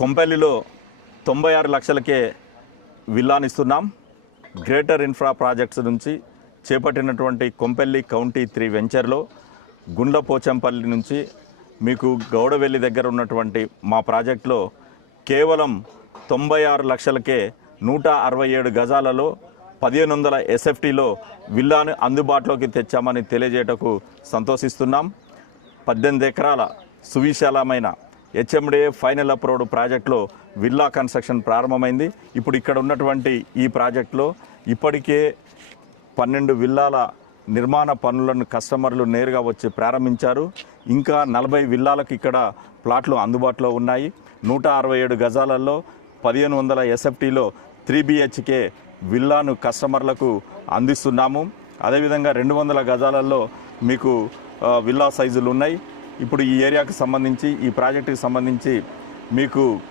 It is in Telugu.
కొంపల్లిలో 96 లక్షలకే విల్లానిస్తున్నాం. గ్రేటర్ ఇన్ఫ్రా ప్రాజెక్ట్స్ నుంచి చేపట్టినటువంటి కొంపల్లి కౌంటీ 3 వెంచర్లో గుండ్లపోచంపల్లి నుంచి మీకు గౌడవెల్లి దగ్గర ఉన్నటువంటి మా ప్రాజెక్టులో కేవలం 96 లక్షలకే 167 గజాలలో 1500 ఎస్ఎఫ్టీలో విల్లాను అందుబాటులోకి తెచ్చామని తెలియజేయటకు సంతోషిస్తున్నాం. 18 ఎకరాల సువిశాలమైన హెచ్ఎండిఏ ఫైనల్ అప్రూవ్డ్ ప్రాజెక్టులో విల్లా కన్స్ట్రక్షన్ ప్రారంభమైంది. ఇప్పుడు ఇక్కడ ఉన్నటువంటి ఈ ప్రాజెక్టులో ఇప్పటికే 12 విల్లాల నిర్మాణ పనులను కస్టమర్లు నేరుగా వచ్చి ప్రారంభించారు. ఇంకా 40 విల్లాలకు ఇక్కడ ప్లాట్లు అందుబాటులో ఉన్నాయి. 167 గజాలలో 1500 ఎస్ఎఫ్టీలో 3 BHK విల్లాను కస్టమర్లకు అందిస్తున్నాము. అదేవిధంగా 200 గజాలలో మీకు విల్లా సైజులు ఉన్నాయి. ఇప్పుడు ఈ ఏరియాకు సంబంధించి ఈ ప్రాజెక్టుకి సంబంధించి మీకు